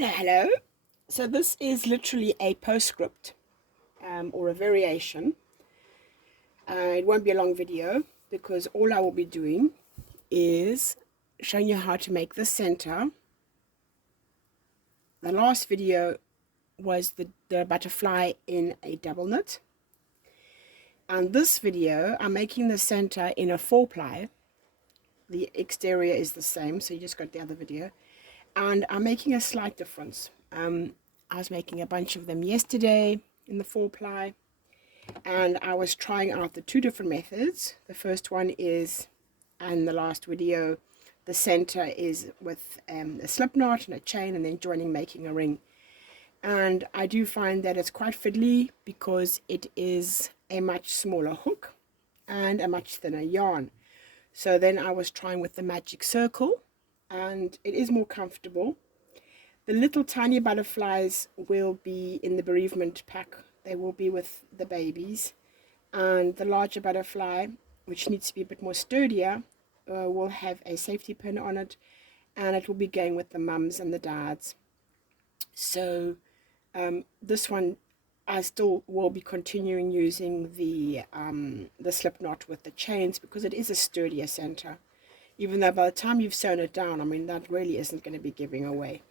Hello. So this is literally a postscript or a variation. It won't be a long video because all I will be doing is showing you how to make the center. The last video was the butterfly in a double knit. And this video, I'm making the center in a 4-ply. The exterior is the same, so you just got the other video. And I'm making a slight difference. I was making a bunch of them yesterday in the 4-ply, and I was trying out the two different methods. The first one is, and the last video, the center is with a slip knot and a chain and then joining, making a ring. And I do find that it's quite fiddly because it is a much smaller hook and a much thinner yarn. So then I was trying with the magic circle, and it is more comfortable. The little tiny butterflies will be in the bereavement pack. They will be with the babies. And the larger butterfly, which needs to be a bit more sturdier, will have a safety pin on it, and it will be going with the mums and the dads. So this one, I still will be continuing using the slip knot with the chains because it is a sturdier center. Even though by the time you've sewn it down, I mean, that really isn't going to be giving away.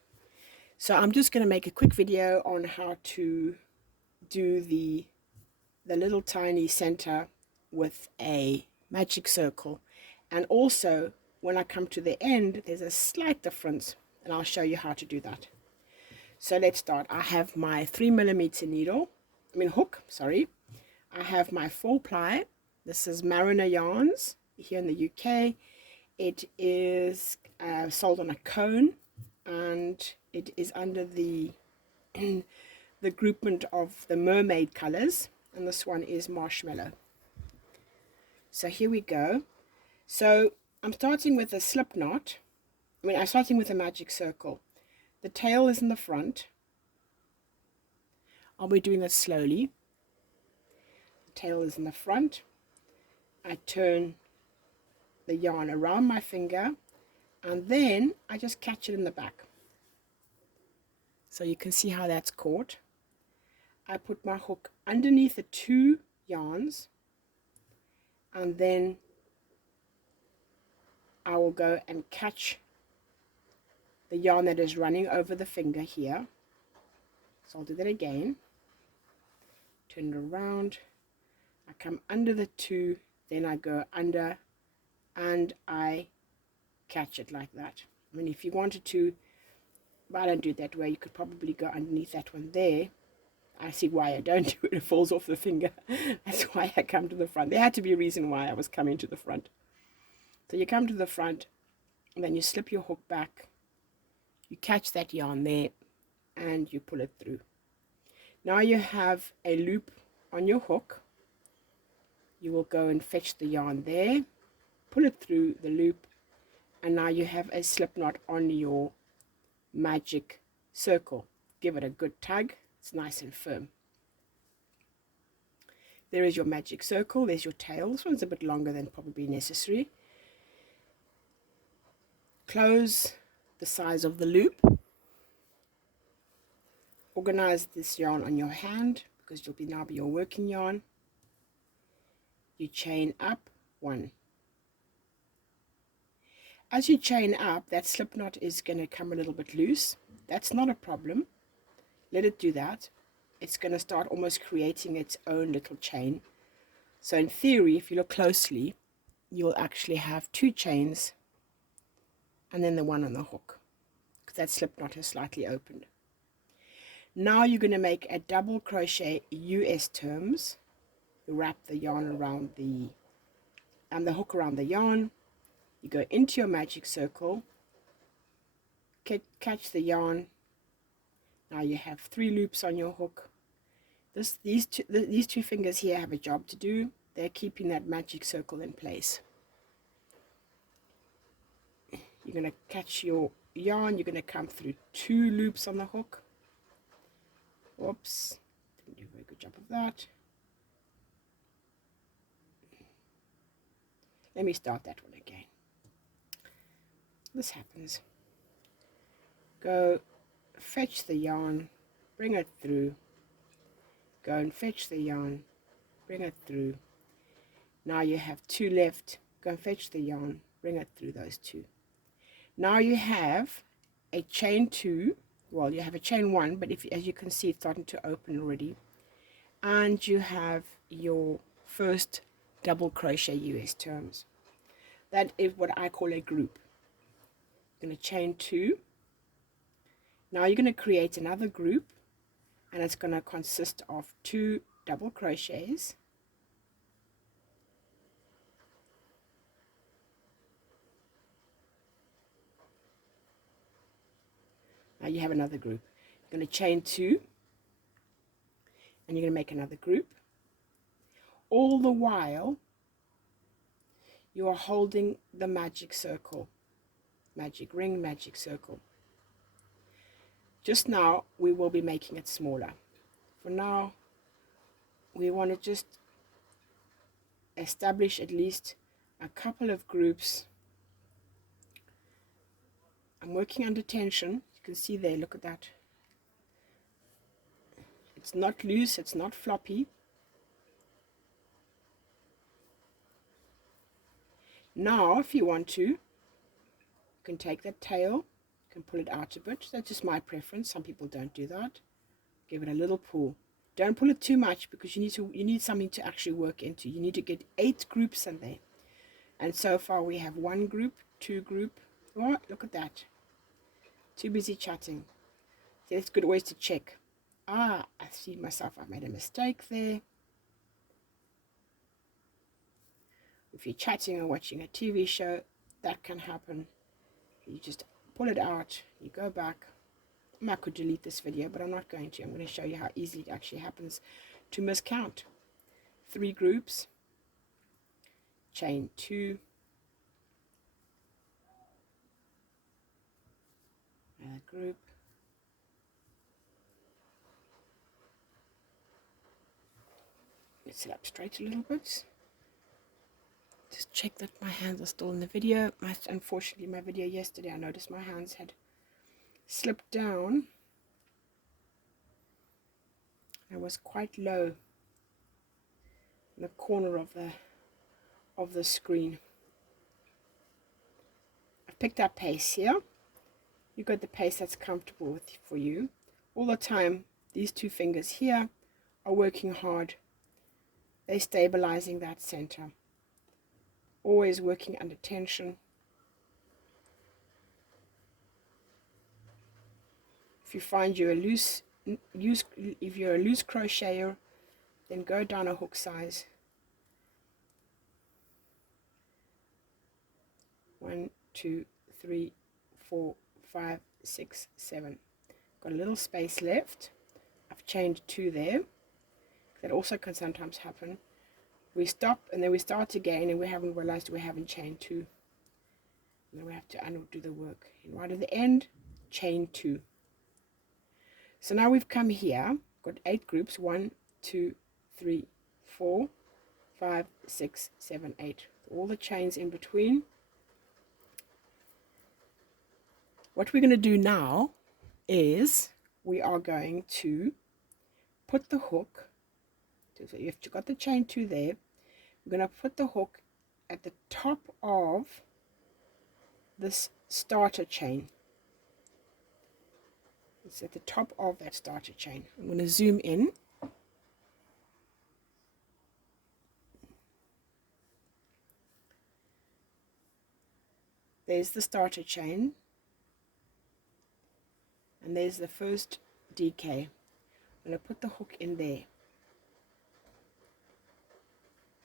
So I'm just going to make a quick video on how to do the little tiny center with a magic circle. And also, when I come to the end, there's a slight difference, and I'll show you how to do that. So let's start. I have my 3mm hook, sorry. I have my 4-ply. This is Mariner Yarns here in the UK. It is sold on a cone, and it is under the groupment of the mermaid colors, and this one is marshmallow. So here we go. So I'm starting with a slip knot. I'm starting with a magic circle. The tail is in the front. I'll be doing this slowly. The tail is in the front. I turn the yarn around my finger, and then I just catch it in the back. So you can see how that's caught. I put my hook underneath the two yarns, and then I will go and catch the yarn that is running over the finger here. So I'll do that again. Turn it around. I come under the two, then I go under, and I catch it like that. I mean, if you wanted to, but I don't do it that way. You could probably go underneath that one there. I see why I don't do it. It falls off the finger. That's why I come to the front. There had to be a reason why I was coming to the front. So you come to the front, and then you slip your hook back. You catch that yarn there, and you pull it through. Now you have a loop on your hook. You will go and fetch the yarn there, pull it through the loop, and now you have a slip knot on your magic circle. Give it a good tug. It's nice and firm. There is your magic circle. There's your tail. This one's a bit longer than probably necessary. Close the size of the loop. Organize this yarn on your hand because it'll now be your working yarn. You chain up 1. As you chain up, that slip knot is going to come a little bit loose. That's not a problem. Let it do that. It's going to start almost creating its own little chain. So in theory, if you look closely, you'll actually have 2 chains and then the one on the hook, because that slip knot is slightly opened. Now you're going to make a double crochet US terms. You wrap the yarn around the hook around the yarn. You go into your magic circle, catch the yarn. Now you have 3 loops on your hook. These two fingers here have a job to do. They're keeping that magic circle in place. You're going to catch your yarn. You're going to come through 2 loops on the hook. Oops, didn't do a very good job of that. Let me start that one again. This happens. Go fetch the yarn, bring it through, go and fetch the yarn, bring it through. Now you have 2 left, go and fetch the yarn, bring it through those 2. Now you have a chain 2, well, you have a chain 1, but as you can see, it's starting to open already, and you have your first double crochet US terms. That is what I call a group. You're going to chain 2. Now you're going to create another group, and it's going to consist of 2 double crochets, now you have another group. You're going to chain 2, and you're going to make another group. All the while you are holding the magic circle, magic ring, magic circle. Just now we will be making it smaller. For now we want to just establish at least a couple of groups. I'm working under tension. You can see there, look at that. It's not loose, it's not floppy. Now if you want to, you can take that tail, you can pull it out a bit. That's just my preference. Some people don't do that. Give it a little pull. Don't pull it too much, because you need something to actually work into. You need to get 8 groups in there. And so far we have 1 group, 2 group. Oh, look at that. Too busy chatting. See, it's good always to check. I see myself, I made a mistake there. If you're chatting or watching a TV show, that can happen. You just pull it out, you go back. I could delete this video, but I'm not going to. I'm going to show you how easily it actually happens to miscount. 3 groups, chain 2, another group, let's sit up straight a little bit. Just check that my hands are still in the video. Unfortunately, my video yesterday, I noticed my hands had slipped down. I was quite low in the corner of the screen. I've picked up pace here. You've got the pace that's comfortable for you. All the time, these 2 fingers here are working hard. They're stabilizing that center. Always working under tension. If you find you're if you're a loose crocheter, then go down a hook size. 1, 2, 3, 4, 5, 6, 7. Got a little space left. I've chained 2 there. That also can sometimes happen. We stop and then we start again, and we haven't realized we haven't chained 2. And then we have to undo the work. And right at the end, chain 2. So now we've come here, got 8 groups, 1, 2, 3, 4, 5, 6, 7, 8. All the chains in between. What we're going to do now is we are going to put the hook, so you've got the chain 2 there, we're going to put the hook at the top of this starter chain. It's at the top of that starter chain. I'm going to zoom in. There's the starter chain. And there's the first DK. I'm going to put the hook in there.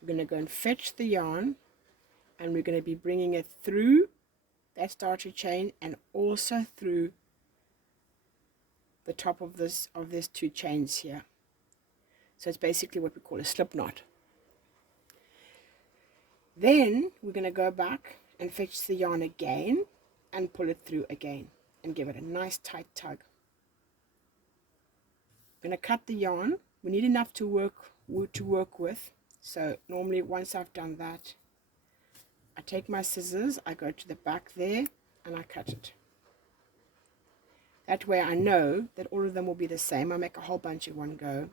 We're going to go and fetch the yarn, and we're going to be bringing it through that starter chain and also through the top of these 2 chains here. So it's basically what we call a slip knot. Then we're going to go back and fetch the yarn again and pull it through again and give it a nice tight tug. I'm going to cut the yarn. We need enough to work with. So normally once I've done that, I take my scissors, I go to the back there and I cut it. That way I know that all of them will be the same. I make a whole bunch in one go.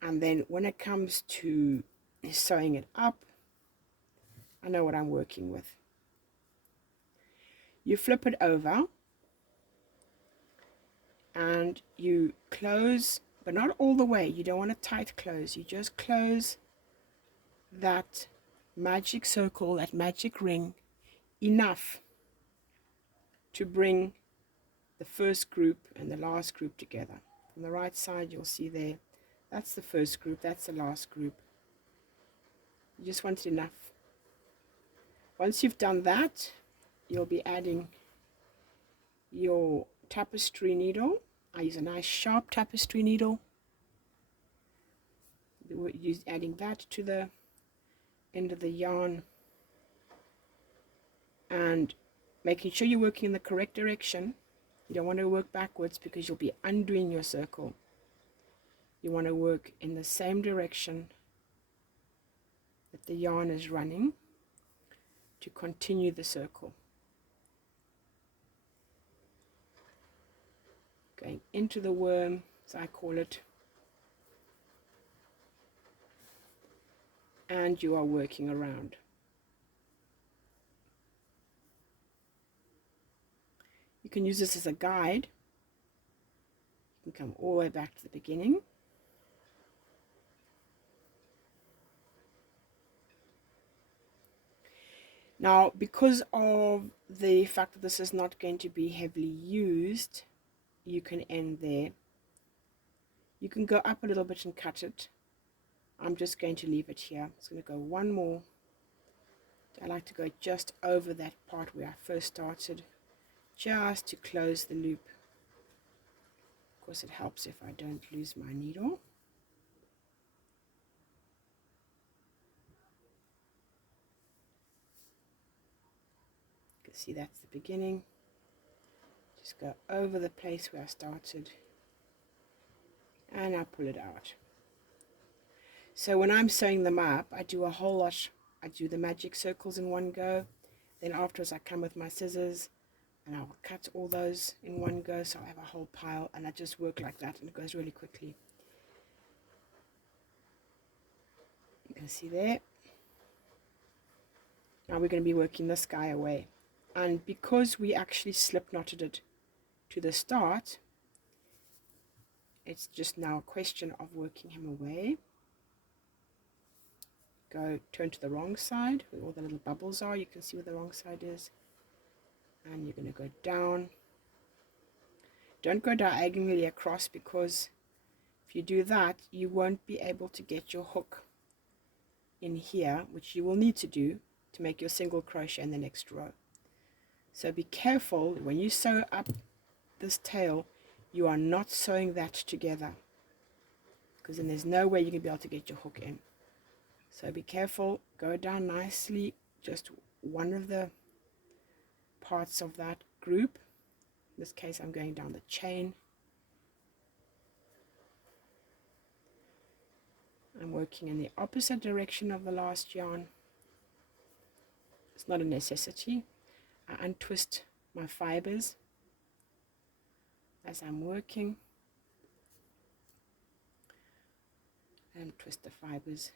And then when it comes to sewing it up, I know what I'm working with. You flip it over and you close, but not all the way. You don't want a tight close. You just close that magic circle, that magic ring, enough to bring the first group and the last group together. On the right side, you'll see there, that's the first group, that's the last group. You just want it enough. Once you've done that, you'll be adding your tapestry needle. I use a nice sharp tapestry needle. You're adding that to the end of the yarn and making sure you're working in the correct direction. You don't want to work backwards because you'll be undoing your circle. You want to work in the same direction that the yarn is running to continue the circle. Going into the worm, as I call it, and you are working around. You can use this as a guide. You can come all the way back to the beginning. Now, because of the fact that this is not going to be heavily used, you can end there. You can go up a little bit and cut it. I'm just going to leave it here. It's going to go one more. I like to go just over that part where I first started, just to close the loop. Of course, it helps if I don't lose my needle. You can see that's the beginning. Just go over the place where I started and I pull it out. So when I'm sewing them up, I do a whole lot. I do the magic circles in one go. Then afterwards I come with my scissors and I'll cut all those in one go, so I have a whole pile, and I just work like that and it goes really quickly. You can see there. Now we're going to be working this guy away. And because we actually slip knotted it to the start, it's just now a question of working him away. Go turn to the wrong side where all the little bubbles are. You can see where the wrong side is. And you're going to go down. Don't go diagonally across, because if you do that, you won't be able to get your hook in here, which you will need to do to make your single crochet in the next row. So be careful when you sew up this tail, you are not sewing that together, because then there's no way you're going to be able to get your hook in. So be careful, go down nicely, just one of the parts of that group. In this case, I'm going down the chain. I'm working in the opposite direction of the last yarn. It's not a necessity. I untwist my fibers as I'm working and twist the fibers.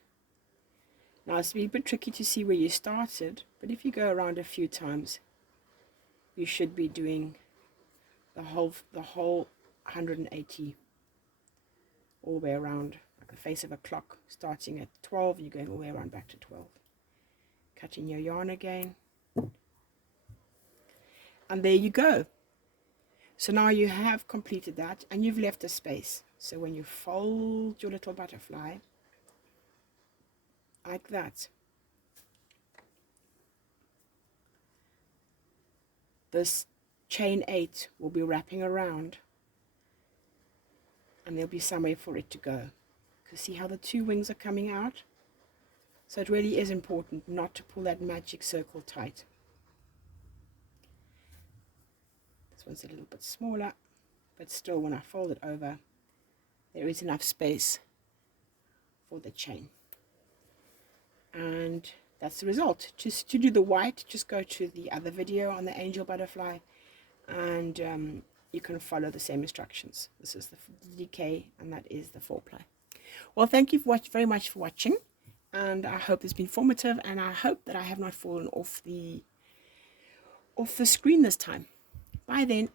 Now it's a bit tricky to see where you started, but if you go around a few times, you should be doing the whole 180 all the way around, like the face of a clock. Starting at 12, you're going all the way around back to 12. Cutting your yarn again. And there you go. So now you have completed that and you've left a space. So when you fold your little butterfly like that, this chain 8 will be wrapping around and there'll be somewhere for it to go. Because see how the two wings are coming out? So it really is important not to pull that magic circle tight. This one's a little bit smaller, but still when I fold it over, there is enough space for the chain. And that's the result. To do the white, just go to the other video on the angel butterfly and you can follow the same instructions. This is the DK and that is the 4-ply. Well, thank you very much for watching, and I hope it's been informative, and I hope that I have not fallen off the screen this time. Bye then.